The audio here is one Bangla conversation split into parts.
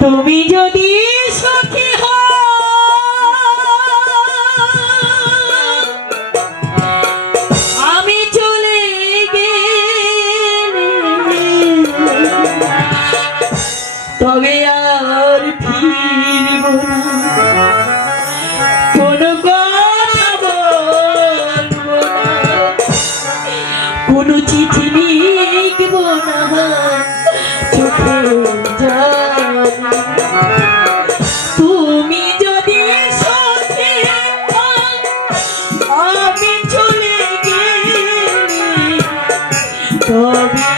তুমি যদি সখী আমি চলে তবে আর ফিরব কোন কোন চিঠি লিখব না। নবী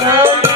Hello.